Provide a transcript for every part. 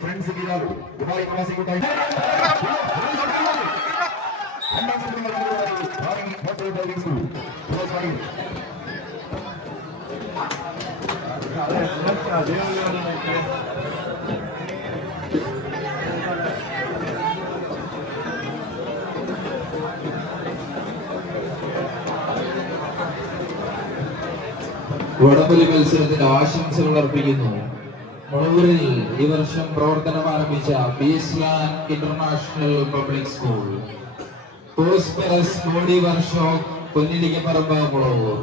Friends గిరాలు ఉపాధి కాసి ఉంటాయి అదే വടംവലി മത്സരത്തിന്റെ ആശംസകൾ അർപ്പിക്കുന്നു. മുളവൂരിൽ ഈ വർഷം പ്രവർത്തനം ആരംഭിച്ച international public school prosperous body workshop Ponnilikkaparambu Mulavoor.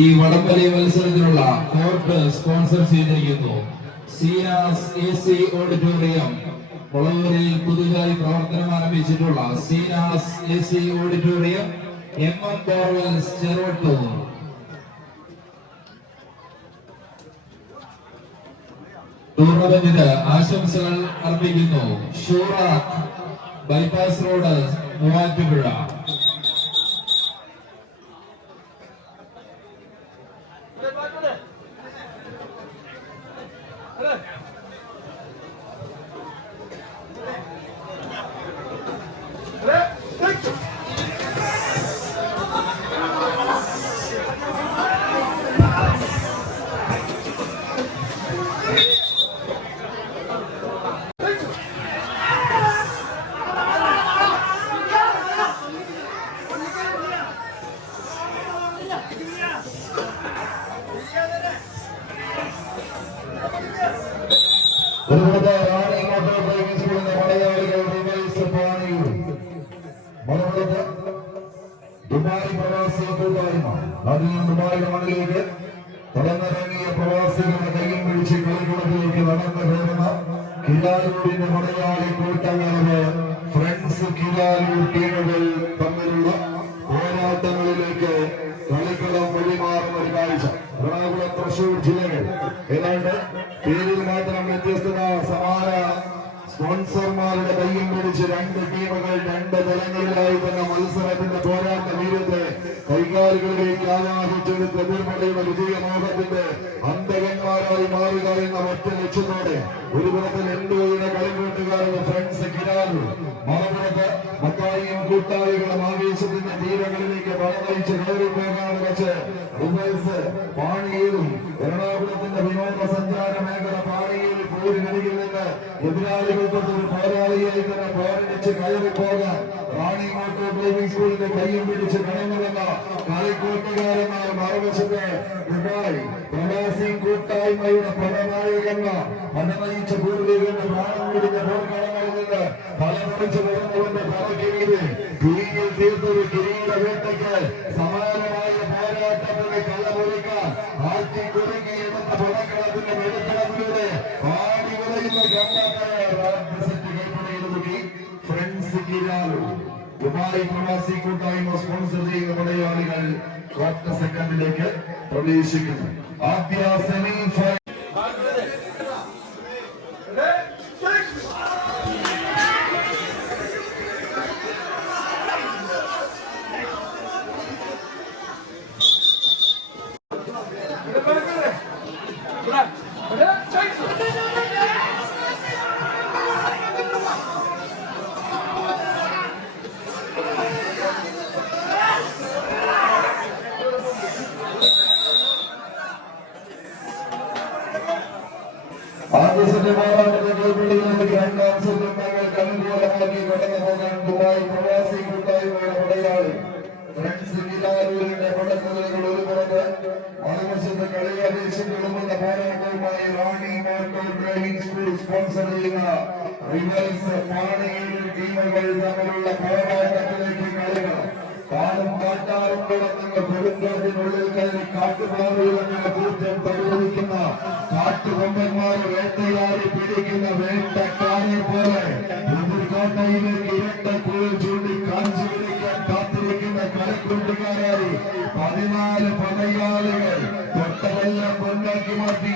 ഈ വടംവലി മത്സരത്തിനുള്ള കോർട്ട് സ്പോൺസർ ചെയ്തിരിക്കുന്നു. സീനാസ് എ സി ഓഡിറ്റോറിയം മുളവൂരിൽ പുതുതായി പ്രവർത്തനം ആരംഭിച്ചിട്ടുള്ള Seenas A C auditorium M M Cheruvattoor ടൂർണമെന്റിന് ആശംസകൾ അർപ്പിക്കുന്നു. Shurakh bypass road Muvattupuzha. ഒരുപാട് ദുബായ് പ്രവാസി കൂട്ടായ്മ. അതിൽ ദുബായിയുടെ മണ്ണിലേക്ക് കടന്നിറങ്ങിയ പ്രവാസികളുടെ കൈയും പിടിച്ച് കളിക്കുളത്തിലേക്ക് നടന്നു കയറുന്ന കിലാലൂരിന്റെ മലയാളി കൂട്ടങ്ങളവ് ഫ്രണ്ട്സ് കിലാലൂർ ടീമുകൾ ആവാഹിച്ചെടുത്ത് പുതിയ വിജയമോഹത്തിന്റെ അന്തകന്മാരായി മാറുക എന്ന ഒറ്റ ലക്ഷ്യത്തോടെ ഒരു പുറത്ത് എൻഡോയുടെ കളിക്കൂട്ടുകാരുടെ ഫ്രണ്ട്സ് കിരാലു മറുപുറത്ത് മത്തായിയും കൂട്ടാളികളും ആവേശത്തിന്റെ തീരങ്ങളിലേക്ക് വളർന്നയിച്ച് പോകാൻ വെച്ച് റിവേഴ്സ് പാണിയിലും എറണാകുളത്തിന്റെ വിനോദസഞ്ചാര മേഖല പാണിയിൽ പോരിനരികിൽ നിന്ന് എതിരാളികൾക്കൊരു പോരാളിയായി തന്നെ പോരടിച്ച് കയറി ராணிக்கோட்டை பிளேவிங் ஸ்கூலுக்கு கையும் பிடிச்சு நடந்ததா கலைக்கோட்டைக்காரனார் மரபசத்தை பிரகாசிங் கூட்டாய்மையுட பலநாயகன்னா அனுமதிச்ச சமாதமாக போராட்டங்களை கள்ள முடிக்க ஆட்சி குறுக்கி எடுத்த ദുബായ് പ്രവാസി കൂട്ടായ്മ സ്പോൺസർ ചെയ്യുന്ന മലയാളികൾ ക്വാർട്ടർ സെക്കൻഡിലേക്ക് പ്രവേശിക്കുന്നു. ആദ്യ സെമി ഫൈനൽ ആദ്യ സെറ്റ് പോരാട്ടത്തെ കൈപ്പിടിയിലേക്ക് രണ്ടാം സെറ്റ് തങ്ങൾക്ക് അനുകൂലമാക്കി കടന്നു പോകാൻ ദുബായ് പ്രവാസി കൂട്ടായ്മയുടെ പടയാളി ഫ്രണ്ട്സ് കിലാലൂരിന്റെ പടക്കുതലുകൾ ഒരു പുറത്ത് മറുവശത്ത് കളിയാദേശം പോരാട്ടവുമായി റാണി മോട്ടോർ ഡ്രൈവിംഗ് സ്പോൺസർ ചെയ്യുന്ന റിവൽസ് പാണിയൂർ ടീമുകൾ തമ്മിലുള്ള പോരാട്ടത്തിലേക്ക് കളികൾ കാടും കാട്ടാറും കിടക്കുന്ന കൊടുങ്കാട്ടിനുള്ളിൽ കയറി കൂറ്റം நினைத்த காரை போல எதிர்காட்டையிலே இரட்ட குழல் சூண்டி காஞ்சி விழிக்க காத்திருக்கின்ற கலைக்குண்டுகாரி பதினாலு படையாளிகள் தொட்டவெல்லாம் பொன்னாக்கி மாற்றி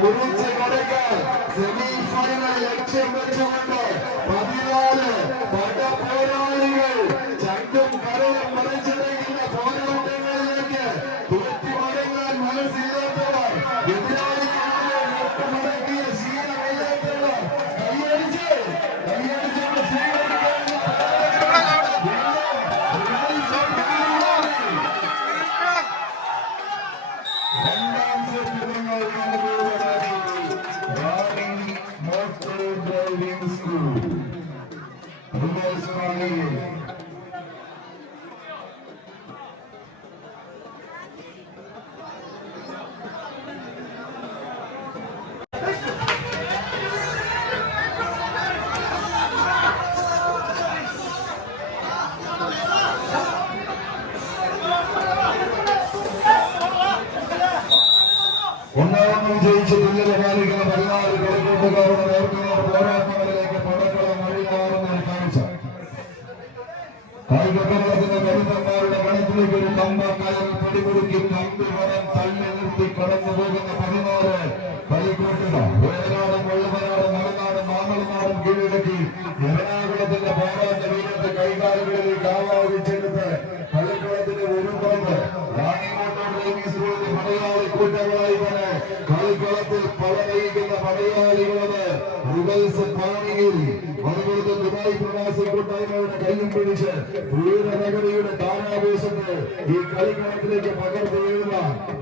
മുറിച്ച് കടക്കാൻ സെമി ഫൈനൽ ലക്ഷ്യം വെച്ചുകൊണ്ട് പതിനാല് പട പോരാളികൾ ചങ്കും കരയും മറിച്ചിരിക്കുന്ന ഒന്നാം വിജയിച്ച് തുല്യത പാലിക്കുന്ന പതിനാല് കളിക്കൂട്ടുകാരുടെ നേർക്കുന്ന പോരാട്ടങ്ങളിലേക്ക് പടക്കളം വഴിമാറുന്ന ഒരു കാഴ്ച. കായികത്തിനകത്തിന്റെ കരുത്തന്മാരുടെ ഗണത്തിലേക്ക് ഒരു കമ്പ കയറി പിടികൊടുക്കി കമ്പി വരം തള്ളി നിർത്തി കടന്നു പോകുന്ന പതിനാല് കളിക്കൂട്ടുകൾ കൂട്ടായ്മയുടെ കയ്യും പിടിച്ച് വീരനഗരിയുടെ താരാവേശത്തെ ഈ കളിക്കളത്തിലേക്ക് പകർന്നു വീഴുന്ന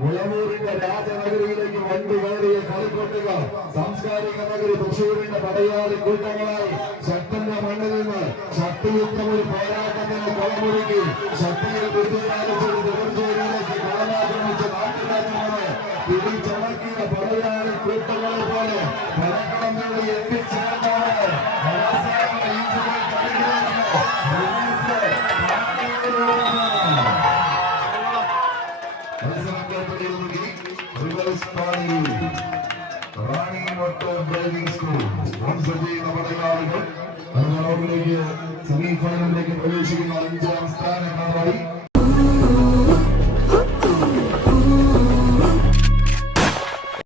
ഉളവൂരിന്റെ രാജനഗരിയിലേക്ക് വണ്ടി കയറിയ കളിക്കൊട്ടുക സാംസ്കാരിക നഗരി തൃശൂരിന്റെ പടയാളി കൂട്ടങ്ങളായി ശക്തന്റെ മണ്ണിൽ നിന്ന് ശക്തിയുക്തം ഒരു പോരാട്ടത്തിന് കൊളമൊരുക്കി ശക്തിയിൽ ബുദ്ധിമാനിച്ചൊരു ദിവസയിലേക്ക് കളനാക്രമിച്ച നാട്ടുരാജ്യമാണ് പിടിച്ചടക്കിയ റാണി ഡ്രൈവിംഗ് സ്കൂൾ സ്പോൺസർ ചെയ്യുന്ന പടയാളികൾ റോഡിലേക്ക് സെമി ഫൈനലിലേക്ക് പ്രവേശിക്കുന്ന അഞ്ചാം സ്ഥാനക്കാരായി